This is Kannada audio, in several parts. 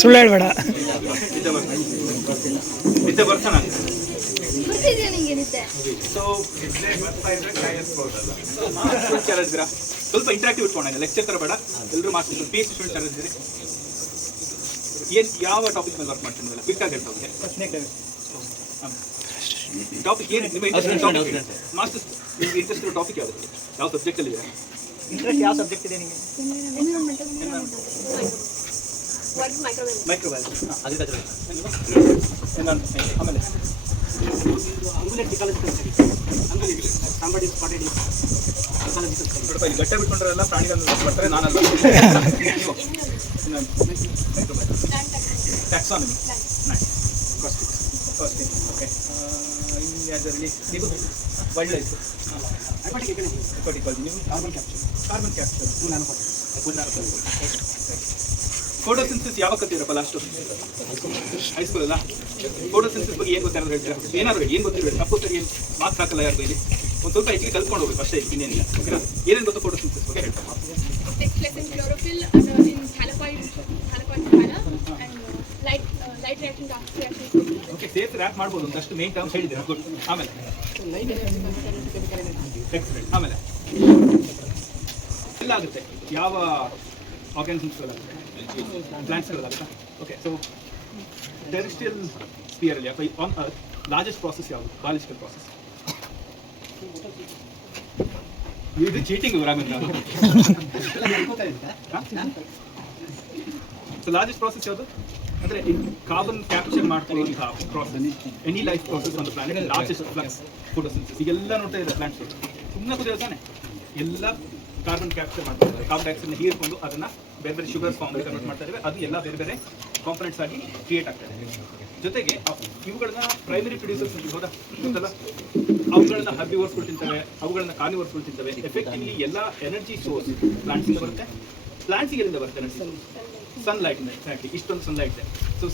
ಸುಳ್ಳು ಹೇಳ್ಬೇಡ. ಸ್ವಲ್ಪ ಇಂಟ್ರಾಕ್ಟಿವ್ ಇಟ್ಕೊಂಡ ಲೆಕ್ಚರ್ ತರ ಬೇಡ, ಎಲ್ಲರೂ ಮಾರ್ಕ್ಸ್ PhD ಸ್ಟೂಡೆಂಟ್ ಚಾಲೆಂಜ್ ಏನು ಯಾವ ಟಾಪಿಕ್ ಮೇಲೆ ವರ್ಕ್ ಮಾಡ್ತೀನಿ ಕ್ವಿಕ್ ಆಗಿ ಹೇಳ್ತಾ ಟಾಪಿಕ್ ಏನು ಮಾಸ್ಟರ್ಸ್ ನಿಮ್ಗೆ ಇಂಟ್ರೆಸ್ಟ್ ಇರೋ ಟಾಪಿಕ್ ಯಾವುದು, ಯಾವ ಸಬ್ಜೆಕ್ಟಲ್ಲಿ ಇದೆ ಇಂಟ್ರೆಸ್ಟ್? ಯಾವ ಸಬ್ಜೆಕ್ಟ್ ಇದೆ ನಿಮಗೆ? ಮೈಕ್ರೋಬಯಾಲಜಿ, ಅಗ್ರಿಕಲ್ಚರ್, ಆಮೇಲೆ ಗಟ್ಟೆ ಬಿಟ್ಕೊಂಡ್ರೆಲ್ಲ ಪ್ರಾಣಿಗಳನ್ನ ಬರ್ತಾರೆ, ನಾನಲ್ಲ. Taxonomy, costing, okay. ನೀವು ವೈಲ್ಡ್ ಲೈಫ್, ಎಕೋಟಿಕಾಲಜಿ, ನೀವು ಕಾರ್ಬನ್ ಕ್ಯಾಪ್ಚರ್, ಫೋಟೋಸಿಂಥಸಿಸ್ ಯಾವಾಗ ಕಲ್ತಿರಪ್ಪ ಲಾಸ್ಟು? ಹೈಸ್ಕೂಲ್ ಅಲ್ಲ. ಫೋಟೋಸಿಂಥಸಿಸ್ ಬಗ್ಗೆ ಏನು ಗೊತ್ತಾಗೋದು ಹೇಳ್ತೀರಾ? ಏನಾದ್ರು ಏನು ಗೊತ್ತಿರಬೇಕು, ತಪ್ಪು ಸರಿ ಏನು ಮಾರ್ಕ್ಸ್ ಹಾಕಲ್ಲ ಯಾರು ಇಲ್ಲಿ. ಒಂದು ಸ್ವಲ್ಪ ಹೆಚ್ಚಿಗೆ ಕಲ್ತ್ಕೊಂಡು ಹೋಗ್ಬೇಕು ಅಷ್ಟೇ, ಇನ್ನೇನಿಲ್ಲ. ಓಕೆನಾ? ಏನೇನು ಗೊತ್ತು ಫೋಟೋಸಿಂಥಸಿಸ್ ಬಗ್ಗೆ ಹೇಳ್ತಾರೆ? ಓಕೆ, ಸೇಫ್ ರ್ಯಾಪ್ ಮಾಡ್ಬೋದು, ಒಂದಷ್ಟು ಮೇನ್ ಟರ್ಮ್ಸ್ ಹೇಳಿದ್ದೀರಾ, ಗುಡ್. ಆಮೇಲೆ ಆಮೇಲೆ ಎಲ್ಲ ಆಗುತ್ತೆ, ಯಾವ ಆರ್ಗಾನಿಸಮ್ಸ್ಗಳಾಗುತ್ತೆ, ಪ್ಲಾಂಟ್ಸ್ಗಳಾಗುತ್ತಾ? ಓಕೆ, ಸೊ ಟೆರೆಸ್ಟ್ರಿಯಲ್ ಸ್ಪಿಯರಲ್ಲಿ ಅಥವಾ ಆನ್ ಅರ್ತ್ ಲಾರ್ಜೆಸ್ಟ್ ಪ್ರಾಸೆಸ್ ಯಾವುದು? ಬಾಲಿಸ್ಟಿಕಲ್ ಪ್ರಾಸೆಸ್. ಇದು ಚೀಟಿಂಗ್ ಸೊ ಲಾರ್ಜೆಸ್ಟ್ ಪ್ರಾಸೆಸ್ ಯಾವುದು ಅಂದರೆ ಕಾರ್ಬನ್ ಕ್ಯಾಪ್ಚರ್ ಮಾಡ್ಕೊಳ್ಳುವಂತಹ process. Any life process on the planet largest flux photosynthesis. ಈಗೆಲ್ಲ ನೋಡ್ತಾ ಇದ್ದಾರೆ ಪ್ಲಾಂಟ್ಸ್ ಸುಮ್ಮನೆ ಕೂತಿರ್ತಾನೆ, ಎಲ್ಲ ಕಾರ್ಬನ್ ಕ್ಯಾಪ್ಚರ್ ಮಾಡ್ತಾರೆ, ಕಾರ್ಬನ್ ಡೈಆಕ್ಸೈಡ್ನ ಹೀರ್ಕೊಂಡು ಅದನ್ನು ಬೇರೆ ಬೇರೆ ಶುಗರ್ ಫಾರ್ಮ್ಗೆ ಕನ್ವರ್ಟ್ ಮಾಡ್ತಾ ಇದ್ದೇವೆ. ಅದು ಎಲ್ಲ ಬೇರೆ ಬೇರೆ ಕಾಂಪೊನೆಂಟ್ಸ್ ಆಗಿ ಕ್ರಿಯೇಟ್ ಆಗ್ತಾ ಇದೆ. ಜೊತೆಗೆ ಇವುಗಳನ್ನ ಪ್ರೈಮರಿ ಪ್ರೊಡ್ಯೂಸರ್ಸ್ ಅಂತ ಹೋದ ಗೊತ್ತಲ್ಲ, ಅವುಗಳನ್ನ ಹರ್ಬಿವರ್ಸ್ಗಳು ತಿಂತವೆ, ಅವುಗಳನ್ನ ಕಾರ್ನಿವರ್ಸ್ಗಳು ತಿಂತವೆ. ಎಫೆಕ್ಟಿವ್ಲಿ ಎಲ್ಲ ಎನರ್ಜಿ ಸೋರ್ಸ್ ಪ್ಲಾಂಟ್ಸಿಂದ ಬರುತ್ತೆ. ಪ್ಲಾಂಟ್ಸಿಗೆ ಎಲ್ಲಿಂದ ಬರುತ್ತೆ ಎನರ್ಜಿ? ಸನ್ಲೈಟ್ ಇಂದ. ಎಕ್ಸಾಕ್ಟ್ಲಿ, ಇಷ್ಟೊಂದು ಸನ್ಲೈಟ್ ಇದೆ. So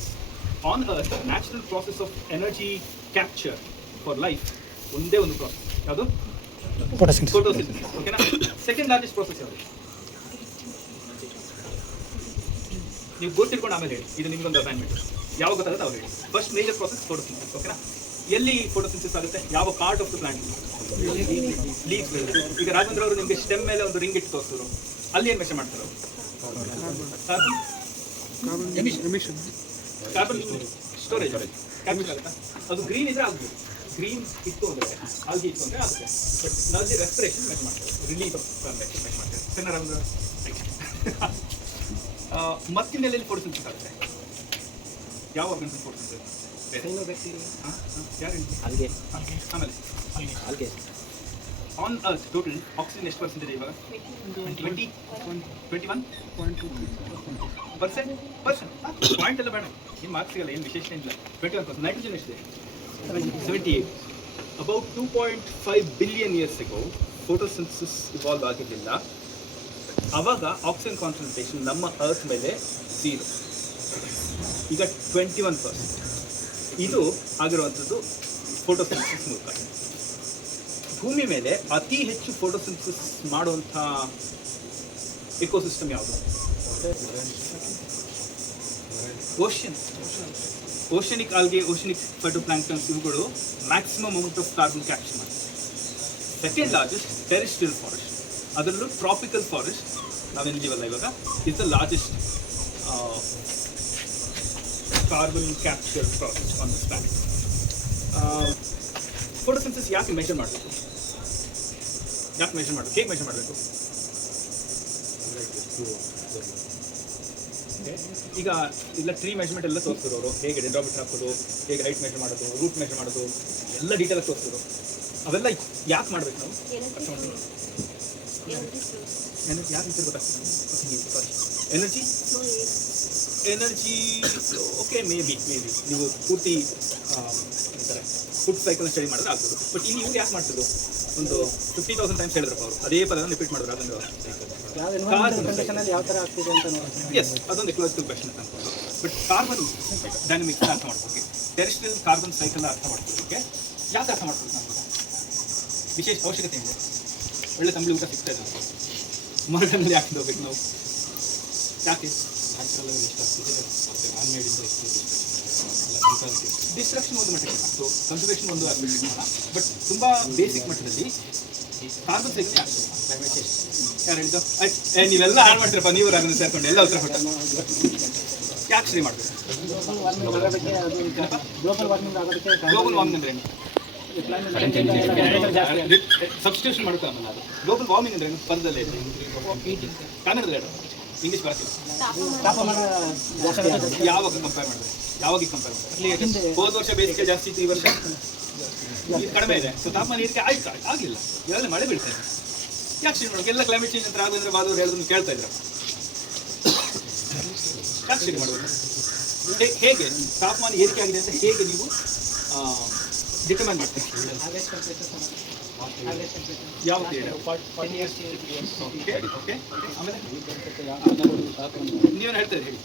on earth natural process of energy capture for life ಒಂದೇ ಒಂದು ಪ್ರಾಸೆಸ್, ಯಾವುದು? ಫೋಟೋಸಿಂಥಸಿಸ್. ಓಕೆನಾ? ಸೆಕೆಂಡ್ ಲಾರ್ಜೆಸ್ಟ್ ಪ್ರಾಸೆಸ್ ಯಾವುದು? ನೀವು ಗೊತ್ತಿಟ್ಕೊಂಡು ಆಮೇಲೆ ಹೇಳಿ, ಇದು ನಿಮ್ಗೊಂದು ಅಸೈನ್ಮೆಂಟ್. ಯಾವಾಗ ಗೊತ್ತಾಗುತ್ತೆ ಅವ್ರು ಹೇಳಿ. First major process photosynthesis. ಓಕೆನಾ? ಎಲ್ಲಿ ಫೋಟೋಸಿಂಥಸಿಸ್ ಆಗುತ್ತೆ? ಯಾವ part of the plant? Leaves. ಈಗ ರಾಘವೇಂದ್ರ ಅವರು ನಿಮಗೆ ಸ್ಟೆಮ್ ಮೇಲೆ ಒಂದು ರಿಂಗ್ ಇಟ್ಟು ತೋರಿಸಿದ್ರು, ಅಲ್ಲಿ ಏನು ಮೆಷರ್ ಮಾಡ್ತಾರೆ ಅವರು? ಕಾರ್ಬನ್ ಸ್ಟೋರೇಜ್ ಕ್ಯಾಪ್ಚರ್ ಆಗುತ್ತಾ? ಅದು ಗ್ರೀನ್ ಇದ್ರೆ ಆಗ್ಬೋದು, ಗ್ರೀನ್ ಇತ್ತು ಅಂದರೆ ಆಲ್ಗಿ ಇತ್ತು ಅಂದರೆ ಆಗುತ್ತೆ. ಬಟ್ ನಾಲ್ಗಿ ರೆಸ್ಪಿರೇಷನ್ ಮೆಷರ್ ಮಾಡ್ತಾರೆ, ರಿಲೀಫ್ ಆಫ್ ಮೆಷರ್ ಮಾಡ್ತಾರೆ. ಸಣ್ಣ ರಾಘವೇಂದ್ರ ಮತ್ತಿನೆಲ್ಲಿ ಫೋಟೋಸಿಂಥಸಿಸ್ ಆಗುತ್ತೆ? ಯಾವ ಆರ್ಗನ್ಸ್ ಫೋಟೋಸಿಂಥಸಿಸ್? ಆಮೇಲೆ ಆನ್ ಅರ್ತ್ ಟೋಟಲ್ ಆಕ್ಸಿಜನ್ ಎಷ್ಟು ಪರ್ಸೆಂಟೇಜ್ ಇವಾಗ? 21%. ಪಾಯಿಂಟ್ ಎಲ್ಲ ಬೇಡ, ಏನು ಮಾರ್ಕ್ಸ್ ಸಿಗಲ್ಲ, ಏನು ವಿಶೇಷ ಇಲ್ಲ. 21%. ನೈಟ್ರೋಜನ್ ಎಷ್ಟಿದೆ? 78. About 2.5 billion years ago photosynthesis evolve ಆಗಿರಲಿಲ್ಲ. ಆವಾಗ ಆಕ್ಸಿಜನ್ ಕಾನ್ಸಂಟ್ರೇಷನ್ ನಮ್ಮ ಅರ್ತ್ ಮೇಲೆ 0. ಈಗ 21%. ಇದು ಆಗಿರುವಂಥದ್ದು ಫೋಟೋಸಿಂಥಸಿಸ್ ಮೂಲಕ. ಭೂಮಿ ಮೇಲೆ ಅತಿ ಹೆಚ್ಚು ಫೋಟೋಸಿಂಥಸಿಸ್ ಮಾಡುವಂಥ ಇಕೋಸಿಸ್ಟಮ್ ಯಾವುದು? ಓಷನ್. ಓಷನಿಕ್ ಆಲ್ಗೆ, ಓಷನಿಕ್ ಫೈಟೋಪ್ಲಾಂಕ್ಟನ್ಸ್, ಇವುಗಳು maximum amount of carbon capture ಮಾಡ್ತಾರೆ. ಸೆಕೆಂಡ್ ಲಾರ್ಜೆಸ್ಟ್ ಟೆರೆಸ್ಟ್ರಿಯಲ್ ಫಾರೆಸ್ಟ್, ಅದರಲ್ಲೂ ಟ್ರಾಪಿಕಲ್ ಫಾರೆಸ್ಟ್ ನಾವೇನಿದ್ದೀವಲ್ಲ ಇವಾಗ, is the largest carbon capture process on this planet. Photosynthesis ಯಾಕೆ ಮೆಷರ್ ಮಾಡಬೇಕು? ಯಾಕೆ ಮೆಷರ್ ಮಾಡಬೇಕು? ಹೇಗೆ ಮೆಷರ್ ಮಾಡಬೇಕು? ಈಗ ಇಲ್ಲ ಟ್ರೀ ಮೆಷರ್ಮೆಂಟ್ ಎಲ್ಲ ತೋರಿಸ್ತಾರೆ ಅವರು, ಹೇಗೆ ಡೆಂಡ್ರಾಮೀಟರ್ ಹಾಕೋದು, ಹೇಗೆ ಹೈಟ್ ಮೆಷರ್ ಮಾಡೋದು, ರೂಟ್ ಮೆಷರ್ ಮಾಡೋದು, ಎಲ್ಲ ಡೀಟೇಲಾಗಿ ತೋರಿಸ್ತಾರೆ. ಅವೆಲ್ಲ ಯಾಕೆ ಮಾಡಬೇಕು ನಾವು? ಎನರ್ಜಿ ಯಾಕೆ ನಿಂತಿರ್ ಗೊತ್ತಾಗ್ತದೆ? ಎನರ್ಜಿ ಓಕೆ, ಮೇ ಬಿ ನೀವು ಪೂರ್ತಿ ಫುಡ್ ಸೈಕಲ್ ಸ್ಟಡಿ ಮಾಡಿದ್ರೆ ಆಗ್ಬೋದು. ಬಟ್ ಇಲ್ಲಿ ಇವ್ರು ಯಾಕೆ ಮಾಡ್ತಿದ್ರು? ಒಂದು 50,000 ಟೈಮ್ಸ್ ಹೇಳಿದ್ರಪ್ಪ ಅವರು, ಅದೇ ಪದನ ರಿಪೀಟ್ ಮಾಡಿದ್ರು ಅದನ್ನು. ಎಸ್, ಅದೊಂದು ಎಕಲಾಜಿಕಲ್ ಕ್ವೆಶ್ಚನ್ ಅಂತ ಅನ್ಕೊಂಡು. ಬಟ್ ಕಾರ್ಬನ್ ಡೈನಮಿಕ್ಸ್ ಅರ್ಥ ಮಾಡ್ಕೋಕ್ಕೆ, ಟೆರೆಸ್ಟ್ರಿಯಲ್ ಕಾರ್ಬನ್ ಸೈಕಲ್ ಅರ್ಥ ಮಾಡ್ಕೊಳ್ಳೋದಕ್ಕೆ ಯಾಕೆ ಅರ್ಥ ಮಾಡ್ಕೊಳ್ತಾ ವಿಶೇಷ ಅವಶ್ಯಕತೆ ಇದೆ. ಒಳ್ಳೆ ತಂಬಳಿ ಊಟ ಸಿಗ್ತಾ ಇದೆ, ಮರಗಳಲ್ಲಿ ಯಾಕೆ ಹೋಗ್ಬೇಕು ನಾವು? ಯಾಕೆ ಡಿಸ್ಟ್ರಕ್ಷನ್ ಒಂದು ಮಟ್ಟಕ್ಕೆ, ಸೊ ಕನ್ಸರ್ವೇಷನ್ ಒಂದು ಬಟ್ ತುಂಬ ಬೇಸಿಕ್ ಮಟ್ಟದಲ್ಲಿ ಕಾರ್ಬನ್ ಸೈಕಲ್ ಯಾರು ಹೇಳಿದ್ದು? ನೀವೆಲ್ಲ ಹಾಳು ಮಾಡ್ತೀರಪ್ಪ, ನೀವು ರಾಘವೇಂದ್ರ ಸೇರ್ಕೊಂಡು ಎಲ್ಲ ಉತ್ತರ ಕೊಟ್ಟ. ಯಾಕೆ ಸರಿ ಮಾಡಬೇಕು? ಗ್ಲೋಬಲ್ ವಾರ್ಮಿಂಗ್ ಅಂದ್ರೆ ಏನು? ಸಬ್ಸ್ಟಿಟ್ಯೂಷನ್ ಮಾಡ್ಕೊ ಆಮೇಲೆ ಅದು ಗ್ಲೋಬಲ್ ವಾರ್ಮಿಂಗ್ ಅಂದ್ರೆ ಏನು? ಪದದಲ್ಲೇ ಇದೆ, ಕನ್ನಡದಲ್ಲಿ ಹೇಳು, ಇಂಗ್ಲೀಷ್ ಬರುತ್ತೆ. ಯಾವಾಗ ಕಂಪೇರ್ ಮಾಡಿದ್ರೆ ಹೋದ ವರ್ಷ ಬೇಸಿಗೆ ಜಾಸ್ತಿ ಇತ್ತು, ಈ ವರ್ಷ ಕಡಿಮೆ ಇದೆ. ಸೊ ತಾಪಮಾನ ಏರಿಕೆ ಆಯ್ತು ಆಗಲಿಲ್ಲ, ಇವಾಗಲೇ ಮಳೆ ಬೀಳ್ತಾ ಇದೆ. ಯಾಕೆ ಶುರು ಮಾಡೋದು? ಎಲ್ಲ ಕ್ಲೈಮೇಟ್ ಚೇಂಜ್ ಅಂತ ರಾಘವೇಂದ್ರ ಬಾದವ್ರು ಹೇಳೋದನ್ನು ಕೇಳ್ತಾ ಇದ್ರು. ಯಾಕೆ ಶುರು ಮಾಡೋದು? ಹೇಗೆ ತಾಪಮಾನ ಏರಿಕೆ ಆಗಿದೆ ಅಂತ ಹೇಗೆ ನೀವು ಡಿಟರ್ಮೈನ್ ಮಾಡ್ತೀರಿ? ಯಾವ ಆಮೇಲೆ ನೀವೇನು ಹೇಳ್ತಾ ಇದ್ದೀರಿ?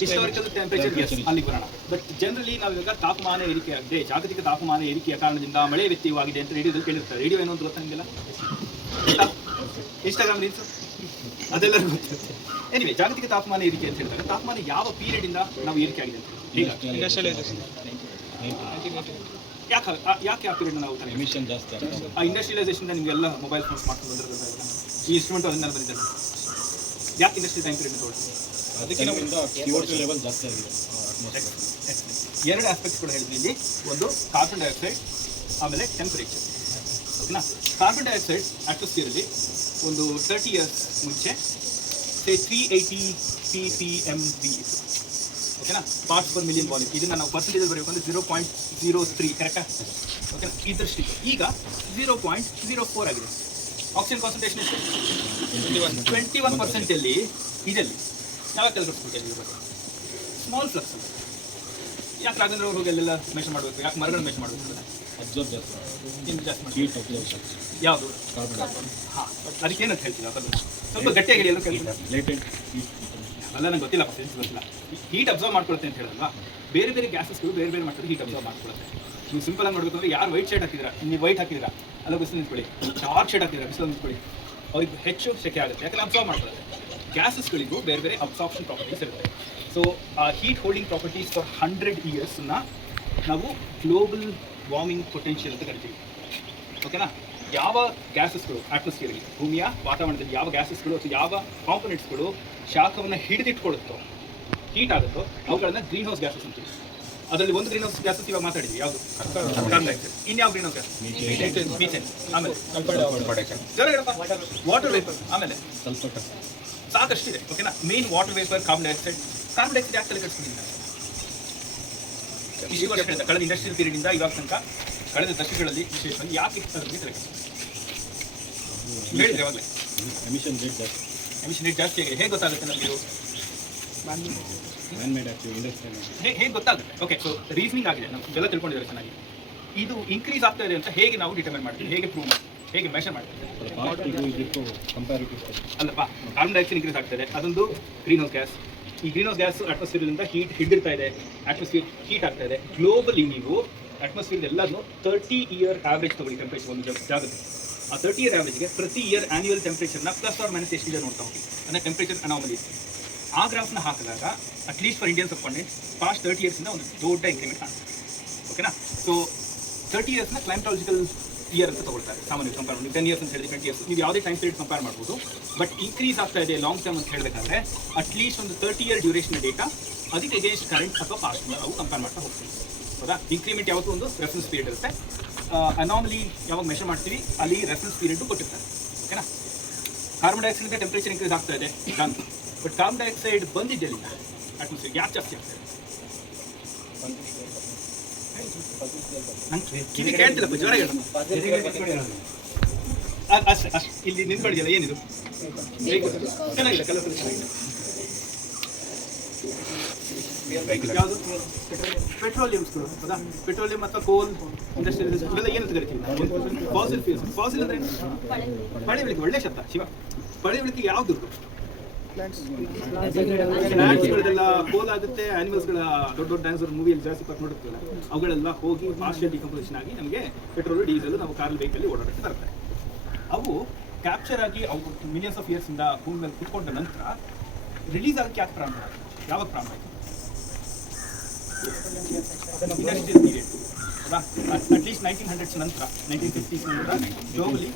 ಹಿಸ್ಟಾರಿಕಲ್ ಟೆಂಪರೇಚರ್ ಅಲ್ಲಿ ಬರೋಣ. ಬಟ್ ಜನರಲಿ ನಾವೀಗ ತಾಪಮಾನ ಏರಿಕೆ ಆಗಿದೆ, ಜಾಗತಿಕ ತಾಪಮಾನ ಏರಿಕೆಯ ಕಾರಣದಿಂದ ಮಳೆ ವ್ಯತ್ಯಯವಾಗಿದೆ ಅಂತ ರೇಡಿಯೋದಲ್ಲಿ ಕೇಳಿರ್ತಾರೆ. ರೇಡಿಯೋ ಏನು ಅಂತ ಗೊತ್ತಾ ನಿಮಗೆಲ್ಲ? ಇನ್ಸ್ಟಾಗ್ರಾಮ್ ರೀಲ್ಸ್ ಅದೆಲ್ಲರೂ ಗೊತ್ತಿರುತ್ತೆ. ಎನಿವೆ, ಜಾಗತಿಕ ತಾಪಮಾನ ಏರಿಕೆ ಅಂತ ಹೇಳ್ತಾರೆ. ತಾಪಮಾನ ಯಾವ ಪೀರಿಯಡ್ ಇಂದ ನಾವು ಏರಿಕೆ ಆಗಿದೆ ಅಂತ ಯಾಕೆ ಆ ಪೀರಿಯಡ್ ನಾವು ಇಂಡಸ್ಟ್ರಿಯಲೈಸೇಷನ್ ನಿಮಗೆಲ್ಲ ಮೊಬೈಲ್ ಫೋನ್ ಸ್ಮಾರ್ಟ್ ಫೋನ್ ಬಂದಿರೋದು, ಈ ಇನ್ಸ್ಟ್ರೂಮೆಂಟ್ ಅದನ್ನ ಬಂದಿದ್ದಾರೆ. ಯಾಕೆ ಇಂಡಸ್ಟ್ರಿ ಟೈಮ್ ಪೀರಿಯಡ್ ತಗೊಳ್ತೀವಿ? ಎರಡು ಆಸ್ಪೆಕ್ಟ್ಸ್ಗಳು ಹೇಳಿದ್ವಿ ಇಲ್ಲಿ. ಒಂದು ಕಾರ್ಬನ್ ಡೈಆಕ್ಸೈಡ್, ಆಮೇಲೆ ಟೆಂಪರೇಚರ್. ಓಕೆನಾ? ಕಾರ್ಬನ್ ಡೈಆಕ್ಸೈಡ್ ಅಟ್ಮಾಸ್ಫಿಯರಲ್ಲಿ ಒಂದು 30 ಇಯರ್ಸ್ ಮುಂಚೆ 380 ppmv ಇತ್ತು. ಓಕೆನಾ? Parts per million volume. ಇದನ್ನು ನಾವು ಪರ್ಸೆಂಟೇಜ್ ಬರಬೇಕಂದ್ರೆ 0.03 ಕರೆಕ್ಟಾ? ಓಕೆನಾ? ಇದರಷ್ಟು ಈಗ 0.04 ಆಗಿದೆ. ಆಕ್ಸಿಜನ್ ಕಾನ್ಸಂಟ್ರೇಷನ್ ಎಷ್ಟು? 21% ಅಲ್ಲಿ ಇದರಲ್ಲಿ ನಾವೇ ಕಲ್ಪಿಸ್ಬಿಟ್ಟಿದ್ದೀವಿ. Small flux. ಯಾಕೆ ರಾಘವೇಂದ್ರ ಅವ್ರು ಹೋಗಿ ಅಲ್ಲೆಲ್ಲ ಮೆಷರ್ ಮಾಡಬೇಕು? ಯಾಕೆ ಮರಗಳು ಮೆಷರ್ ಮಾಡಬೇಕು? ಅಬ್ಸರ್ವ್ ಜಾಸ್ತಿ ಯಾವುದು? ಹಾಂ, ಅದಕ್ಕೇನಂತ ಹೇಳ್ತೀವಿ? ಸ್ವಲ್ಪ ಗಟ್ಟಿಯಾಗಿ ಎಲ್ಲ ಕೇಳ್ತೀವಿ. ಅಲ್ಲ, ನಂಗೆ ಗೊತ್ತಿಲ್ಲ, ಸೆನ್ಸ್ ಗೊತ್ತಿಲ್ಲ. ಹೀಟ್ ಅಬ್ಸರ್ವ್ ಮಾಡ್ಕೊಳುತ್ತೆ ಅಂತ ಹೇಳಲ್ವಾ? ಬೇರೆ ಬೇರೆ ಗ್ಯಾಸಸ್ಗಳು ಬೇರೆ ಬೇರೆ ಮಟ್ಟದಲ್ಲಿ ಹೀಟ್ ಅಬ್ಸರ್ವ್ ಮಾಡ್ಕೊಳುತ್ತೆ. ನೀವು ಸಿಂಪಲ್ ಆಗಿ ಮಾಡಬೇಕು ಅಂದರೆ, ಯಾರು ವೈಟ್ ಶರ್ಟ್ ಹಾಕಿದ್ದೀರಾ, ನೀವು ವೈಟ್ ಹಾಕಿದ್ದೀರಾ, ಅಲ್ಲ ಬಿಸಿಲು ನಿಂತ್ಕೊಳ್ಳಿ. ಡಾರ್ಕ್ ಶರ್ಟ್ ಹಾಕಿದ್ದೀರಾ, ಬಿಸಿಲು ನಿಂತ್ಕೊಳ್ಳಿ. ಅವ್ರಿಗೆ ಹೆಚ್ಚು ಸೆಕೆ ಆಗುತ್ತೆ, ಯಾಕಂದ್ರೆ ಅಬ್ಸರ್ವ್ ಮಾಡ್ಕೊಳ್ಳುತ್ತೆ. ಗ್ಯಾಸಸ್ಗಳಿಗೂ ಬೇರೆ ಬೇರೆ ಅಬ್ಸಾರ್ಪ್ಷನ್ ಪ್ರಾಪರ್ಟೀಸ್ ಇರುತ್ತೆ. ಸೊ ಆ ಹೀಟ್ ಹೋಲ್ಡಿಂಗ್ ಪ್ರಾಪರ್ಟೀಸ್ ಫಾರ್ 100 ಇಯರ್ಸನ್ನ ನಾವು ಗ್ಲೋಬಲ್ ವಾರ್ಮಿಂಗ್ ಪೊಟೆನ್ಷಿಯಲ್ ಅಂತ ಕರಿತೀವಿ. ಓಕೆನಾ? ಯಾವ ಗ್ಯಾಸಸ್ಗಳು ಅಟ್ಮಾಸ್ಫಿಯರ್ಗೆ, ಭೂಮಿಯ ವಾತಾವರಣದಲ್ಲಿ ಯಾವ ಗ್ಯಾಸಸ್ಗಳು ಅಥವಾ ಯಾವ ಕಾಂಪೊನೆಂಟ್ಸ್ಗಳು ಶಾಖವನ್ನು ಹಿಡಿದಿಟ್ಕೊಳ್ಳುತ್ತೋ, ಹೀಟ್ ಆಗುತ್ತೋ, ಅವುಗಳನ್ನ ಗ್ರೀನ್ ಹೌಸ್ ಗ್ಯಾಸಸ್ ಅಂತೀವಿ. ಅದರಲ್ಲಿ ಒಂದು ಗ್ರೀನ್ ಹೌಸ್ ಗ್ಯಾಸಸ್ ಇವಾಗ ಮಾತಾಡಿದ್ವಿ, ಯಾವುದು? Carbon dioxide. ಇನ್ಯಾವ ಗ್ರೀನ್ ಹೌಸ್ ಗ್ಯಾಸ್? ಮೀಥೇನ್. ಆಮೇಲೆ ವಾಟರ್ ವೇಪರ್. ಆಮೇಲೆ ಸಾಕಷ್ಟಿದೆ. ಓಕೆನಾ? Main water vapour, carbon dioxide. Carbon dioxide ಯಾಕೆ ತಲೆ ಕಟ್ಸ್ಕೊಂಡಿಲ್ಲ? ಇಷ್ಟು ವರ್ಷಗಳಿಂದ, ಕಳೆದ ಇಂಡಸ್ಟ್ರಿಯಲ್ ಪೀರಿಯಡ್ ಇಂದ ಇವಾಗ ತನಕ ಕಳೆದ ದಶಕಗಳಲ್ಲಿ ವಿಶೇಷವಾಗಿ ಯಾಕೆ ಅದಕ್ಕೆ ತಲೆ ಕಟ್ಸ್ಕೊಂಡಿಲ್ಲ? ಹೇಳಿದ್ರೆ ಯಾವಾಗಲೇ ಎಮಿಷನ್ ರೇಟ್ ಜಾಸ್ತಿ ಆಗಿದೆ. ಹೇಗೆ ಗೊತ್ತಾಗುತ್ತೆ ನಮಗೆ? ಹೇಗೆ ಗೊತ್ತಾಗುತ್ತೆ? ಓಕೆ, ಸೊ ರೀಸನಿಂಗ್ ಆಗಿದೆ, ನಮಗೆಲ್ಲ ತಿಳ್ಕೊಂಡಿದ್ದಾರೆ ಚೆನ್ನಾಗಿ. ಇದು ಇನ್ಕ್ರೀಸ್ ಆಗ್ತಾ ಇದೆ ಅಂತ ಹೇಗೆ ನಾವು ಡಿಟರ್ಮೈನ್ ಮಾಡ್ತೀವಿ? ಹೇಗೆ ಪ್ರೂವ್ ಮಾಡ್ತೀವಿ? ಹೇಗೆ ಮೆಷರ್ ಮಾಡ್ತೀವಿ? ಅಲ್ಲಪ್ಪ, ಕಾರ್ಬನ್ ಡೈಆಕ್ಸೈಡ್ ಇನ್ಕ್ರೀಸ್ ಆಗ್ತಾ ಇದೆ, ಅದೊಂದು ಗ್ರೀನ್ ಹೌಸ್ ಗ್ಯಾಸ್. ಈ ಗ್ರೀನ್ ಹೌಸ್ ಗ್ಯಾಸ್ ಅಟ್ಮಾಸ್ಫಿಯರಿಂದ ಹೀಟ್ ಹಿಡಿದಿರ್ತಾ ಇದೆ, ಅಟ್ಮಾಸ್ಫಿಯರ್ ಹೀಟ್ ಆಗ್ತಾ ಇದೆ. ಗ್ಲೋಬಲಿ ನೀವು ಅಟ್ಮಾಸ್ಫಿಯರ್ ಎಲ್ಲದನ್ನು 30 ಇಯರ್ ಆವ್ರೇಜ್ ತಗೊಳ್ಳಿ ಟೆಂಪರೇಚರ್ ಒಂದು ಜಾಗದಲ್ಲಿ. ಆ 30 ಇಯರ್ ಆವ್ರೇಜ್ಗೆ ಪ್ರತಿ ಇಯರ್ ಆನ್ಯುವಲ್ ಟೆಂಪರೇಚರ್ನ ಪ್ಲಸ್ ಆರ್ ಮೈನಸ್ ಎಷ್ಟಿದೆ ನೋಡ್ತಾ ಹೋಗಿ, ಅಂದರೆ ಟೆಂಪರೇಚರ್ ಅನಾಮಲಿ ಇರುತ್ತೆ. ಆ ಗ್ರಾಫ್ನ ಹಾಕಿದಾಗ ಅಟ್ಲೀಸ್ಟ್ ಫಾರ್ ಇಂಡಿಯನ್ ಸಬ್ಕಾಂಟಿನೆಂಟ್ ಪಾಸ್ಟ್ 30 ಇಯರ್ಸಿಂದ ಒಂದು ದೊಡ್ಡ ಇಂಕ್ರಿಮೆಂಟ್ ಕಾಣುತ್ತೆ. ಓಕೆನಾ? ಸೊ 30 ಇಯರ್ಸ್ನ ಕ್ಲೈಮಟಾಲಜಿಕಲ್ ಇಯರ್ ಅಂತ ತಗೊಳ್ತಾರೆ ಸಾಮಾನ್ಯ. ಕಂಪೇರ್ ಮಾಡಿ 10 ಇಯರ್ಸ್ ಅಂತ ಹೇಳಿದ್ರೆ 20 ಇಯರ್ಸ್, ನೀವು ಯಾವುದೇ ಟೈಮ್ ಪೀರಿಯಡ್ ಕಂಪೇರ್ ಮಾಡ್ಬೋದು. ಬಟ್ ಇನ್ಕ್ರೀಸ್ ಆಗ್ತಾ ಇದೆ ಲಾಂಗ್ ಟರ್ಮ್ ಅಂತ ಹೇಳಬೇಕಾದ್ರೆ ಅಟ್ಲೀಸ್ಟ್ ಒಂದು 30 ಇಯರ್ ಡ್ಯೂರೇಷನ್ ಡೇಟಾ, ಅದಕ್ಕೆ ಅಗೇನ್ಸ್ಟ್ ಕರೆಂಟ್ ಅಥವಾ ಪಾಸ್ಟ್ ನಾವು ಕಂಪೇರ್ ಮಾಡ್ತಾ ಹೋಗ್ತೀವಿ. ಹೌದಾ? ಇನ್ಕ್ರಿಮೆಂಟ್ ಯಾವತ್ತೂ ಒಂದು ರೆಫರೆನ್ಸ್ ಪೀರಿಯಡ್ ಇರುತ್ತೆ. ಅನಾಮಲಿ ಯಾವಾಗ ಮೆಷರ್ ಮಾಡ್ತೀವಿ ಅಲ್ಲಿ ರೆಫರೆನ್ಸ್ ಪೀರಿಯಡ್ ಕೊಟ್ಟಿರ್ತಾರೆ. ಓಕೆನಾ? ಕಾರ್ಬನ್ ಡೈಆಕ್ಸೈಡ್ಗೆ ಟೆಂಪರೇಚರ್ ಇನ್ಕ್ರೀಸ್ ಆಗ್ತಾ ಇದೆ, ಬಟ್ ಕಾರ್ಬನ್ ಡೈಆಕ್ಸೈಡ್ ಬಂದಿದ್ದೆಲ್ಲಿಂದ ಅಟ್ಮಾಸ್ಫಿಯರ್ ಯಾಕೆ ಜಾಸ್ತಿ ಆಗ್ತಾ ಇದೆ? ನಂಗೆ ಕಿವಿ ಕೇಳ್ತಿಲ್ಲಪ್ಪ, ಜ್ವರ ಅಷ್ಟೇ ಅಷ್ಟು. ಇಲ್ಲಿ ನಿಂತ್ಕೊಂಡಿದೆಯಲ್ಲ, ಏನಿದು? ಚೆನ್ನಾಗಿಲ್ಲ, ಕಲರ್ ಚೆನ್ನಾಗಿದೆ. ಯಾವುದು? ಪೆಟ್ರೋಲಿಯಮ್ಸ್ಗಳು. ಹೌದಾ? ಪೆಟ್ರೋಲಿಯಂ ಅಥವಾ ಕೋಲ್ ಇಂಡಸ್ಟ್ರಿಯಲ್ ಇವೆಲ್ಲ ಏನಂತ ಕರಿತೀವಿ? Fossil fuels. ಫಾಸಿಲ್ ಅಂದರೆ ಪಳೆ ಬೆಳಕಿಗೆ. ಒಳ್ಳೆ ಶಬ್ದ ಶಿವ. ಪಳೆ ಬೆಳಕಿಗೆ ಯಾವ್ದು? ಪ್ಲಾಂಟ್ಸ್ಗಳದೆಲ್ಲ ಕೋಲ್ ಆಗುತ್ತೆ. ಆನಿಮಲ್ಸ್ಗಳ ದೊಡ್ಡ ದೊಡ್ಡ ಡೈನೋಸಾರ್ ಮೂವಿಯಲ್ಲಿ ಜಾಸ್ತಿ ಪಾರ್ಟ್ ನೋಡಿರ್ತೀವಲ್ಲ, ಅವುಗಳೆಲ್ಲ ಹೋಗಿ ಪಾರ್ಷಿಯಲ್ ಡಿಕಂಪೋಸಿಷನ್ ಆಗಿ ನಮಗೆ ಪೆಟ್ರೋಲ್ ಡೀಸೆಲ್ ನಾವು ಕಾರ್ ವೆಹಿಕಲ್ ಓಡಾಡಕ್ಕೆ ಬರ್ತವೆ. ಅವು ಕ್ಯಾಪ್ಚರ್ ಆಗಿ ಅವು ಮಿಲಿಯನ್ಸ್ ಆಫ್ ಇಯರ್ಸ್ ಇಂದ ಭೂಮಿ ಮೇಲೆ ಕುತ್ಕೊಂಡ ನಂತರ ರಿಲೀಸ್ ಆಗಕ್ಕೆ ಯಾಕೆ ಪ್ರಾರಂಭ ಆಯ್ತು? ಯಾವಾಗ ಪ್ರಾರಂಭ ಆಯ್ತು? ಇಂಡಸ್ಟ್ರಿಯಲ್ ಪೀರಿಯಡ್ ಅಟ್ಲೀಸ್ಟ್ 1900s ನಂತರ 1950s ನಂತರ ಗ್ಲೋಬಲಿ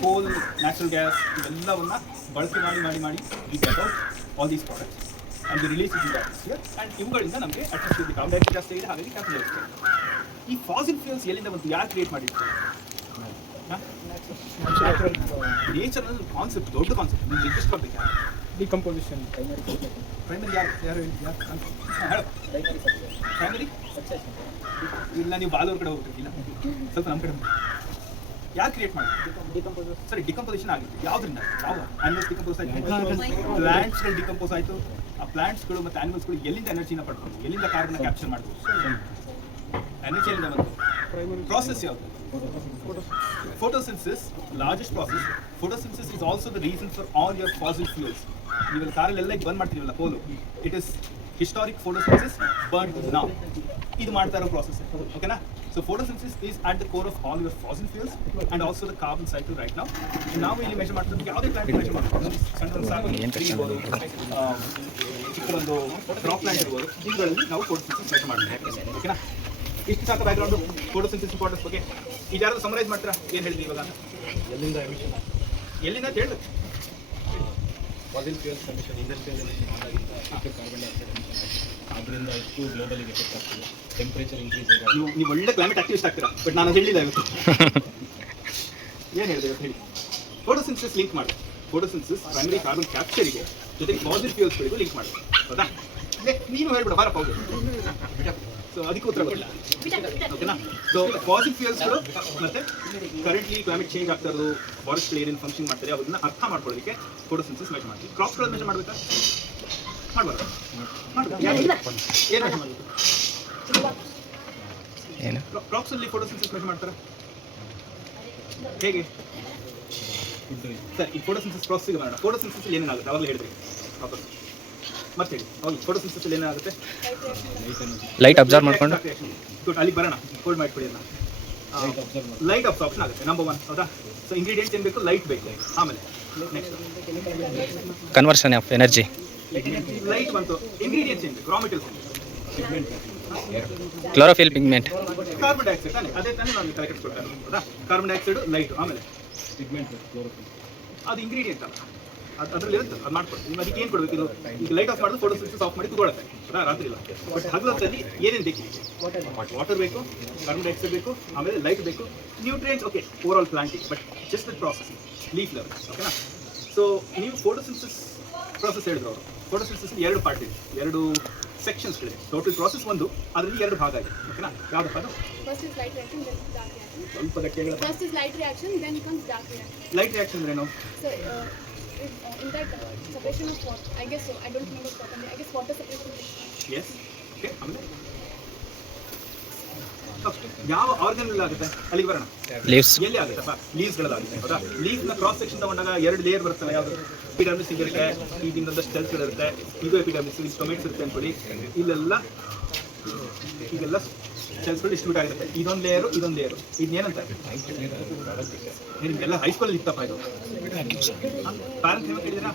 ಕೋಲ್, ನ್ಯಾಚುರಲ್ ಗ್ಯಾಸ್ ಇವೆಲ್ಲವನ್ನ ಬಳಕೆ ಮಾಡಿ we get out all these products and we release it in the atmosphere and ಇವುಗಳಿಂದ ನಮಗೆ ಅಟ್ಮಾಸ್ಫಿಯರ್ ಕಾರ್ಬನ್ ಡೈಆಕ್ಸೈಡ್ ಜಾಸ್ತಿ ಇದೆ, ಹಾಗಾಗಿ ಕ್ಯಾನ್ಸರ್ ಜಾಸ್ತಿ ಇದೆ. ಈ ಫಾಸಿಲ್ ಫ್ಯೂಲ್ಸ್ ಎಲ್ಲಿಂದ ಬಂತು? ಯಾರು ಕ್ರಿಯೇಟ್ ಮಾಡಿದ್ರು? ನೇಚರ್ನಲ್ಲಿ ಕಾನ್ಸೆಪ್ಟ್, ದೊಡ್ಡ ಕಾನ್ಸೆಪ್ಟ್. ನೀವು ಇಂಟ್ರೆಸ್ಟ್ ಆಗಬೇಕು. ಡಿಕಂಪೋಸಿಷನ್ ಪ್ರೈಮರಿ ಯಾರು ಪ್ರೈಮರಿ ಇಲ್ಲ, ನೀವು ಬಾಲೂರ್ ಕಡೆ ಹೋಗ್ಬೇಕಿಲ್ಲ, ಸ್ವಲ್ಪ ನಮ್ಮ ಕಡೆ ಯಾರು ಕ್ರಿಯೇಟ್ ಮಾಡಿದ್ರು? ಸರಿ, ಡಿಕಂಪೋಸಿಷನ್ ಆಗಿತ್ತು. ಯಾವುದರಿಂದ? ಯಾವ ಆನಿಮಲ್ಸ್ ಡಿಕಂಪೋಸ್ ಆಯಿತು, ಪ್ಲಾಂಟ್ಸ್ಗಳು ಡಿಕಂಪೋಸ್ ಆಯಿತು. ಆ ಪ್ಲಾಂಟ್ಸ್ಗಳು ಮತ್ತು ಆನಿಮಲ್ಸ್ಗಳು ಎಲ್ಲಿಂದ ಎನರ್ಜಿನ ಪಡ್ಕೊಂಡು, ಎಲ್ಲಿಂದ ಕಾರ್ಬನ್ ಕ್ಯಾಪ್ಚರ್ ಮಾಡಿದ್ರು? ಎನರ್ಜಿ ಎಲ್ಲಿಂದ ಬಂತು? ಪ್ರಾಸೆಸ್ ಯಾವುದು? Photosynthesis, largest process. Photosynthesis is also the reason for all your fossil fuels. ನೀವೆಲ್ಲ ಕಾರಲ್ಲೆಲ್ಲ ಬಂದ್ ಮಾಡ್ತೀವಲ್ಲ coal, it is historic photosynthesis burn now. ಇದು ಮಾಡ್ತಾ ಇರೋ ಪ್ರಾಸೆಸ್, ಓಕೆನಾ? So photosynthesis is at the core of all your fossil fuels and also the carbon cycle right now. ನಾವು ಇಲ್ಲಿ ಮೆಷರ್ ಮಾಡ್ತೀವಿ, ಯಾವುದೇ ಪ್ಲಾಂಟ್ ಮೆಷರ್ ಮಾಡ್ತೀವಿ. ಸಣ್ಣ ಸಾಕು ಇರ್ಬೋದು, ಚಿಕ್ಕದೊಂದು ಡ್ರಾಪ್ ಪ್ಲಾಂಟ್ ಇರ್ಬೋದು, ಇವುಗಳಲ್ಲಿ ನಾವು ಫೋಟೋಸಿಂಥಸಿಸ್ ಮೆಷರ್ ಮಾಡ್ತೀವಿ, ಓಕೆನಾ? ಇಷ್ಟು ಸಾಕು ಬ್ಯಾಕ್ಗ್ರೌಂಡು ಫೋಟೋಸಿಂಥಸಿಸ್ ಇಂಪಾರ್ಟೆನ್ಸ್ ಬಗ್ಗೆ. ಈಗ ಯಾರಾದ್ರೂ ಸಮರೈಸ್ ಮಾಡ್ತೀರಾ? ಏನು ಹೇಳಿದ್ರಿ ಇವಾಗ? ಎಲ್ಲಿಂದ ಎಮಿಷನ್, ಎಲ್ಲಿಂದ ಅಂತ ಹೇಳಿ. Fossil fuels emission, industrial emission ಆದಾಗಿಂದ ಕಾರ್ಬನ್ ಡೈಆಕ್ಸೈಡ್ ಎಮಿಷನ್ ಆಗಿದೆ. ಅದರಿಂದ ಇಷ್ಟು ಗ್ಲೋಬಲಿಗೆ ಎಫೆಕ್ಟ್ ಆಗ್ತದೆ, ಟೆಂಪ್ರೇಚರ್ ಇನ್ಕ್ರೀಸ್ ಆಗಿದೆ. ನೀವು ಒಳ್ಳೆ ಕ್ಲೈಮೇಟ್ ಆಕ್ಟಿವಿಸ್ಟ್ ಆಗ್ತೀರಾ, ಬಟ್ ನಾನು ಹೇಳಿಲ್ಲ ಇವತ್ತು. ಏನು ಹೇಳಿದೆ ಇವತ್ತು ಹೇಳಿ? ಫೋಟೋಸಿಂಥಸಿಸ್ ಲಿಂಕ್ ಮಾಡಿ. ಫೋಟೋಸಿಂಥಸಿಸ್ ಪ್ರೈಮರಿ ಕಾರ್ಬನ್ ಕ್ಯಾಪ್ಚರಿಗೆ ಜೊತೆಗೆ ಫಾಸಿಲ್ ಫ್ಯೂಯಲ್ಸ್ಗಳಿಗೂ ಲಿಂಕ್ ಮಾಡಿ, ಹೌದಾ? ನೀನು ಹೇಳ್ಬಿಡ ಬಾರಪ್ಪ ಹೋಗಿ. ಸೊ ಅದಕ್ಕೆ ಉತ್ತರ ಗೊತ್ತಿಲ್ಲ, ಓಕೆನಾ? ಸೊ ಫಾಸಿಲ್ ಫ್ಯೂಯಲ್ಸ್ಗಳು ಮತ್ತೆ ಕರೆಂಟ್ಲಿ ಕ್ಲೈಮೇಟ್ ಚೇಂಜ್ ಆಗ್ತಾ ಇರೋದು, ಫಾರೆಸ್ಟ್ ಏನೇನು ಫಂಕ್ಷನ್ ಮಾಡ್ತಾರೆ ಅದನ್ನ ಅರ್ಥ ಮಾಡ್ಕೊಳ್ಳೋದಕ್ಕೆ ಫೋಟೋಸಿಂಥಸಿಸ್ ಮೆಷರ್ ಮಾಡ್ತೀವಿ. ಕ್ರಾಪ್ಸ್ಗಳು ಮೆಷರ್ ಮಾಡಬೇಕಾ? ಮಾಡ್ಬಾರ್ದು. ಏನು ಮೆಷರ್ ಮಾಡಬೇಕು? ಕ್ರಾಪ್ಸಲ್ಲಿ ಫೋಟೋಸಿಂಥಸಿಸ್ ಮೆಷರ್ ಮಾಡ್ತಾರೆ ಹೇಗೆ? ಸರ್, ಈ ಫೋಟೋಸಿಂಥಸಿಸ್ ಪ್ರಾಸೆಸ್ಗೆ ಬರೋಣ. ಫೋಟೋಸಿಂಥಸಿಸ್ ಏನೇನಾಗುತ್ತೆ ಅವಾಗಲೇ ಹೇಳಿದ್ರಿ, ವಾಪಸ್ ಮತ್ತೆ ಹೇಳಿ. ಹೌದು, ಫೋಟೋಸಿಂಥಸಿಸ್ ಏನಾಗುತ್ತೆ? ಲೈಟ್ ಅಬ್ಸರ್ವ್ ಮಾಡ್ಕೊಂಡು ಗುಡ್, ಅಲ್ಲಿ ಬರೋಣ. ಹೋಲ್ಡ್ ಮಾಡಿಬಿಡಿ ಅಲ್ಲ. ಲೈಟ್ ಅಬ್ಸಾರ್ಪ್ಷನ್ ಆಗುತ್ತೆ, ನಂಬರ್ 1, ಹೌದಾ? ಸೊ ಇಂಗ್ರೀಡಿಯೆಂಟ್ಸ್ ಏನು ಬೇಕು? ಲೈಟ್ ಬೇಕು. ಆಮೇಲೆ next conversion of energy. Light ಬಂತು. ಇಂಗ್ರೀಡಿಯೆಂಟ್ಸ್ ಏನು ಬೇಕು? ರಾ ಮೆಟೀರಿಯಲ್ಸ್ ಏನು ಬೇಕು? ಕ್ಲೋರೋಫಿಲ್ ಪಿಗ್ಮೆಂಟ್, ಕಾರ್ಬನ್ ಡೈಆಕ್ಸೈಡ್ ತಾನೆ, ಅದೇ ತಾನೇ ನಾನು ತಲೆ ಕೆಡಿಸ್ಕೊಳ್ತಾರೆ, ಹೌದಾ? ಕಾರ್ಬನ್ ಡೈಆಕ್ಸೈಡ್, ಲೈಟ್, ಆಮೇಲೆ ಪಿಗ್ಮೆಂಟ್, ಕ್ಲೋರೋಫಿಲ್. ಅದು ಇಂಗ್ರೀಡಿಯೆಂಟ್ ಅಲ್ಲ, ಅದರಲ್ಲಿ ಇರುತ್ತೆ, ಅದು ಮಾಡ್ಕೊಡ್ತೀವಿ. ನೀವು ಅದಕ್ಕೆ ಏನು ಕೊಡಬೇಕು? ಇದು ಈಗ ಲೈಟ್ ಆಫ್ ಮಾಡಿದ್ರೆ ಫೋಟೋಸಿಂಥಸಿಸ್ ಆಫ್ ಮಾಡಿ ಕೂತ್ಕೊಳ್ಳುತ್ತೆ, ಹೌದಾ? ರಾತ್ರಿ ಇಲ್ಲ. ಬಟ್ ಹಗಲೊತ್ತಲ್ಲಿ ಏನೇನು ಬೇಕು? ವಾಟರ್ ಬೇಕು, ಕಾರ್ಬನ್ ಡೈಆಕ್ಸೈಡ್ ಬೇಕು, ಆಮೇಲೆ ಲೈಟ್ ಬೇಕು, nutrients, okay, over all planting, but just with processing, leaf level, ಓಕೆನಾ? ಸೊ ನೀವು ಫೋಟೋಸಿಂಥಸಿಸ್ ಪ್ರಾಸೆಸ್ ಹೇಳಿದ್ರು ಅವರು. ಫೋಟೋಸಿಂಥಸಿಸ್ 2 ಪಾರ್ಟ್ ಇದೆ, 2 ಸೆಕ್ಷನ್ಸ್ಗಳಿದೆ. ಟೋಟಲ್ ಪ್ರಾಸೆಸ್ ಒಂದು, ಅದರಲ್ಲಿ 2 ಭಾಗ ಇದೆ, ಓಕೆನಾ? ಯಾವ್ದಪ್ಪ ಅದು? First is light reaction, then dark reaction. ಸ್ವಲ್ಪ ಗಟ್ಟಿ ಹೇಳ. First is light reaction, then comes dark reaction. Light reaction ಅಂದ್ರೇನು? So, in that separation of water, I guess so. I don't remember properly. I guess water separation. Yes, okay. ಆಮೇಲೆ ಯಾವ ಆರ್ಗನ್ ಆಗುತ್ತೆ? ಅಲ್ಲಿಗೆ ಬರೋಣ. ಲೀವ್ಸ್ ಎಲ್ಲಿ ಆಗುತ್ತಪ್ಪ? ಲೀವ್ಸ್ಗಳಾಗುತ್ತೆ, ಹೌದಾ? ಲೀವ್ಸ್ನ ಕ್ರಾಸ್ ಸೆಕ್ಷನ್ ತಗೊಂಡಾಗ 2 ಲೇಯರ್ ಬರುತ್ತಲ್ಲ, ಯಾವುದು? ಎಪಿಡರ್ಮಿಸ್ ಇರುತ್ತೆ, ಈಗಿಂದೊಂದಷ್ಟು ಸೆಲ್ಸ್ಗಳಿರುತ್ತೆ, ಇದು ಎಪಿಡರ್ಮಿಸ್, ಇದು ಸ್ಟೊಮೇಟ್ಸ್ ಇರುತ್ತೆ ಅನ್ಕೊಳ್ಳಿ. ಇಲ್ಲೆಲ್ಲ ಈಗೆಲ್ಲ ಸೆಲ್ಸ್ಗಳು ಡಿಸ್ಟ್ರಿಬ್ಯೂಟ್ ಆಗಿರುತ್ತೆ. ಇದೊಂದು ಲೇಯರು, ಇದೊಂದು ಲೇಯರು. ಇದನ್ನೇನಂತ ನಿಮಗೆಲ್ಲ ಹೈಸ್ಕೂಲಲ್ಲಿ ಇತ್ತಪ್ಪ ಇದು. ಪ್ಯಾರೆಂಥೆಮ ಕೇಳಿದಿರಾ?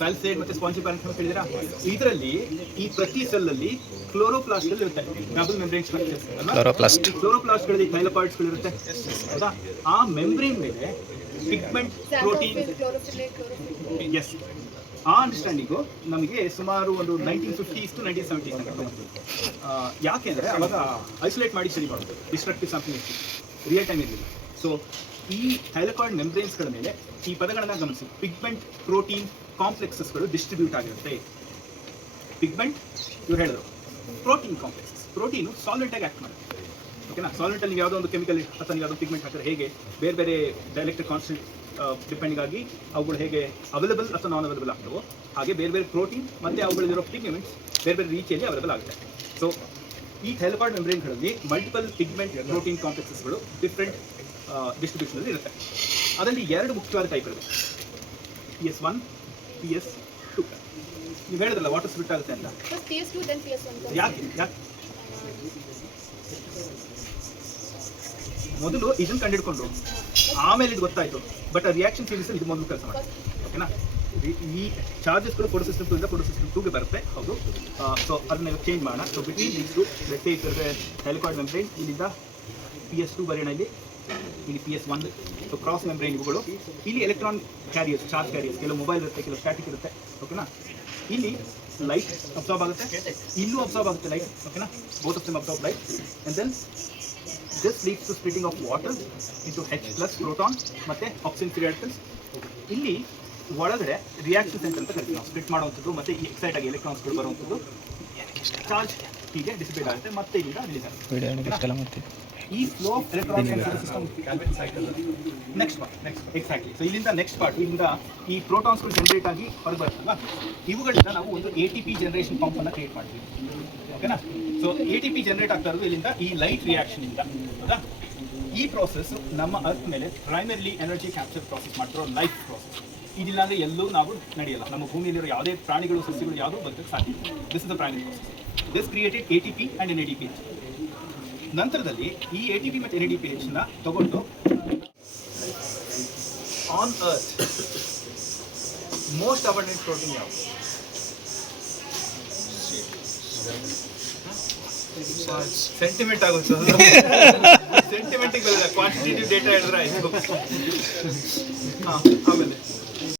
ಪ್ಯಾಲ್ಸೇಡ್ ಮತ್ತೆ ಸ್ಪಾಂಜಿ ಪ್ಯಾರೆಂಥೆಮ ಕೇಳಿದಿರಾ? ಇದರಲ್ಲಿ ಈ ಪ್ರತಿ ಸೆಲ್ಲಲ್ಲಿ ಕ್ಲೋರೋಪ್ಲಾಸ್ಟ್ ಇರುತ್ತೆ, ಡಬಲ್ ಮೆಂಬ್ರೇನ್ ಸ್ಟ್ರಕ್ಚರ್ಸ್. ಕ್ಲೋರೋಪ್ಲಾಸ್ಟ್ಗಳಲ್ಲಿ ಥೈಲಪಾಯ್ಡ್ಸ್ಗಳು ಇರುತ್ತೆ, ಹೌದಾ? ಆ ಮೆಂಬ್ರೇನ್ ಮೇಲೆ ಪಿಗ್ಮೆಂಟ್, ಪ್ರೋಟೀನ್, ಎಸ್. ಆ ಅಂಡರ್ಸ್ಟ್ಯಾಂಡಿಂಗು ನಮಗೆ ಸುಮಾರು ಒಂದು 1950s to 1970s ಯಾಕೆಂದರೆ ಅವಾಗ ಐಸೋಲೇಟ್ ಮಾಡಿ ಸ್ಟಡಿ ಮಾಡೋದು, ಡಿಸ್ಟ್ರಕ್ಟಿವ್ ಸ್ಯಾಂಪಲಿಂಗ್ ಇತ್ತು, ರಿಯಲ್ ಟೈಮ್ ಇರಲಿಲ್ಲ. ಸೊ ಈ ಥೈಲಕಾಯ್ಡ್ ಮೆಂಬ್ರೇನ್ಸ್ಗಳ ಮೇಲೆ ಈ ಪದಗಳನ್ನು ಗಮನಿಸಿ. ಪಿಗ್ಮೆಂಟ್, ಪ್ರೋಟೀನ್ ಕಾಂಪ್ಲೆಕ್ಸಸ್ಗಳು ಡಿಸ್ಟ್ರಿಬ್ಯೂಟ್ ಆಗಿರುತ್ತೆ. ಪಿಗ್ಮೆಂಟ್ ಇವ್ರು ಹೇಳಿದ್ರು, ಪ್ರೋಟೀನ್ ಕಾಂಪ್ಲೆಕ್ಸಸ್. ಪ್ರೋಟೀನು ಸಾಲ್ವೆಂಟಾಗಿ ಆ್ಯಕ್ಟ್ ಮಾಡುತ್ತೆ, ಓಕೆನಾ? ಸಾಲ್ವೆಂಟಲ್ಲಿ ಯಾವುದೋ ಒಂದು ಕೆಮಿಕಲ್ ಅಥವಾ ಯಾವುದೋ ಪಿಗ್ಮೆಂಟ್ ಹಾಕಿದ್ರೆ ಹೇಗೆ ಬೇರೆ ಬೇರೆ ಡೈಎಲೆಕ್ಟ್ರಿಕ್ ಕಾನ್ಸ್ಟೆಂಟ್ ಡಿಪೆಂಡಿಂಗ್ ಆಗಿ ಅವುಗಳು ಹೇಗೆ ಅವೈಲೇಬಲ್ ಅಥವಾ ನಾನ್ ಅವೈಲೇಬಲ್ ಆಗ್ತವೋ, ಹಾಗೆ ಬೇರೆ ಬೇರೆ ಪ್ರೋಟೀನ್ ಮತ್ತು ಅವುಗಳಲ್ಲಿರೋ ಪಿಗ್ಮೆಂಟ್ಸ್ ಬೇರೆ ಬೇರೆ ರೀತಿಯಲ್ಲಿ ಅವೈಲೇಬಲ್ ಆಗುತ್ತೆ. ಸೊ ಈ ಥೈಲಕಾಯ್ಡ್ ಮೆಂಬ್ರೇನ್ಗಳಲ್ಲಿ ಮಲ್ಟಿಪಲ್ ಪಿಗ್ಮೆಂಟ್, ಪ್ರೋಟೀನ್ ಕಾಂಪ್ಲೆಕ್ಸಸ್ಗಳು ಡಿಫ್ರೆಂಟ್ ಡಿಸ್ಟ್ರಿಬ್ಯೂಷನಲ್ಲಿ ಇರುತ್ತೆ. ಅದರಲ್ಲಿ 2 ಮುಖ್ಯವಾದ ಟೈಪ್ಗಳಿವೆ, PS1, PS2. ನೀವು ಹೇಳಿದ್ರಲ್ಲ ವಾಟರ್ ಸ್ಪ್ಲಿಟ್ ಆಗುತ್ತೆ ಅಂತ. First PS2, then PS1. ಯಾಕೆ? ಮೊದಲು ಇದನ್ನು ಕಂಡುಹಿಡ್ಕೊಂಡು ಆಮೇಲೆ ಇದು ಗೊತ್ತಾಯಿತು. ಬಟ್ ಆ ರಿಯಾಕ್ಷನ್ ಸೀರೀಸ್ ಇದು ಮೊದಲು ಕೆಲಸ ಮಾಡಿ, ಓಕೆನಾ. ಈ ಚಾರ್ಜಸ್ಗಳು ಫೋಟೋ ಸಿಸ್ಟಮ್ 2 ಇಂದ ಫೋಟೋ ಸಿಸ್ಟಮ್ 2ಗೆ ಬರುತ್ತೆ, ಹೌದು. ಸೊ ಅದನ್ನ ಚೇಂಜ್ ಮಾಡೋಣ. So between these two let's say ಇರ್ತದೆ ಹೆಲಿಕಾಯ್ಡ್ ಮೆಂಬ್ರೇನ್, ಇಲ್ಲಿಂದ PS2 ಬರೆಯೋಣ, ಇಲ್ಲಿ PS1. ಸೊ ಕ್ರಾಸ್ ಮೆಂಬ್ರೇನ್ ಇವುಗಳು. ಇಲ್ಲಿ ಎಲೆಕ್ಟ್ರಾನ್ ಕ್ಯಾರಿಯರ್ಸ್, ಚಾರ್ಜ್ ಕ್ಯಾರಿಯರ್ಸ್, ಕೆಲವು ಮೊಬೈಲ್ ಇರುತ್ತೆ, ಕೆಲವು ಸ್ಟ್ಯಾಟಿಕ್ ಇರುತ್ತೆ, ಓಕೆನಾ. ಇಲ್ಲಿ ಲೈಟ್ ಅಬ್ಸಾರ್ಬ್ ಆಗುತ್ತೆ, ಇಲ್ಲೂ ಅಬ್ಸಾರ್ಬ್ ಆಗುತ್ತೆ ಲೈಟ್, ಓಕೆನಾ. Both of them absorb light and then this leads to splitting of water into H+ proton ಮತ್ತೆ ಆಕ್ಸಿಜನ್ ಫ್ರೀ ರಾಡಿಕಲ್ಸ್. ಇಲ್ಲಿ ಒಳಗಡೆ ರಿಯಾಕ್ಷನ್ ಸೆಂಟರ್ ಅಂತ ಕರಿತೀವಿ ನಾವು, ಸ್ಪ್ಲಿಟ್ ಮಾಡುವಂಥದ್ದು ಮತ್ತೆ ಈ ಎಕ್ಸೈಟ್ ಆಗಿ ಎಲೆಕ್ಟ್ರಾನ್ಸ್ಗಳು ಬರುವಂಥದ್ದು, ಚಾರ್ಜ್ ಹೀಗೆ ಡಿಸಿಪೇಟ್ ಆಗುತ್ತೆ ಮತ್ತೆ ಇಲ್ಲಿಂದ ರಿಲೀಸ್ ಆಗುತ್ತೆ. ಈ flow of electrons system next exactly. So ಇಲ್ಲಿಂದ ನೆಕ್ಸ್ಟ್ ಪಾರ್ಟ್, ಇಲ್ಲಿಂದ ಈ ಪ್ರೋಟಾನ್ಸ್ಗಳು ಜನರೇಟ್ ಆಗಿ ಹೊರಗೆ ಬರುತ್ತಲ್ಲ, ಇವುಗಳಿಂದ ನಾವು ಒಂದು ATP ಜನರೇಷನ್ ಪಂಪ್ ಅನ್ನು ಕ್ರಿಯೇಟ್ ಮಾಡ್ತೀವಿ, ಓಕೆನಾ. ಸೊ ATP ಜನರೇಟ್ ಆಗ್ತಾ ಇರೋದು ಇಲ್ಲಿಂದ ಈ ಲೈಟ್ ರಿಯಾಕ್ಷನ್ ಇಂದ, ಹೌದಾ. ಈ ಪ್ರೋಸೆಸ್ ನಮ್ಮ ಅರ್ತ್ ಮೇಲೆ ಪ್ರೈಮರಿಲಿ ಎನರ್ಜಿ ಕ್ಯಾಪ್ಚರ್ ಪ್ರೋಸೆಸ್ ಮಾಡ್ತಿರೋ ಲೈಫ್ ಪ್ರೋಸೆಸ್. ಇದಿಲ್ಲ ಅಂದರೆ ಎಲ್ಲೂ ನಾವು ನಡೆಯಲ್ಲ, ನಮ್ಮ ಭೂಮಿಯಲ್ಲಿರೋ ಯಾವುದೇ ಪ್ರಾಣಿಗಳು ಸಸ್ಯಗಳು ಯಾವುದೂ ಬದುಕಕ್ಕೆ ಸಾಧ್ಯ. This is the primary process. This created ATP and NADPH. ನಂತರದಲ್ಲಿ ಈ ATP ಮತ್ತು NADPHನ ತಗೊಂಡು on earth most abundant protein ಯಾವುದು? ಸೆಂಟಿಮೆಂಟ್ ಆಗುತ್ತೆ, ಸೆಂಟಿಮೆಂಟಿಗೆ ಕ್ವಾಂಟಿಟೇಟಿವ್ ಡೇಟಾ ಹೇಳಿದ್ರೆ ಆಯಿತು. ಆಮೇಲೆ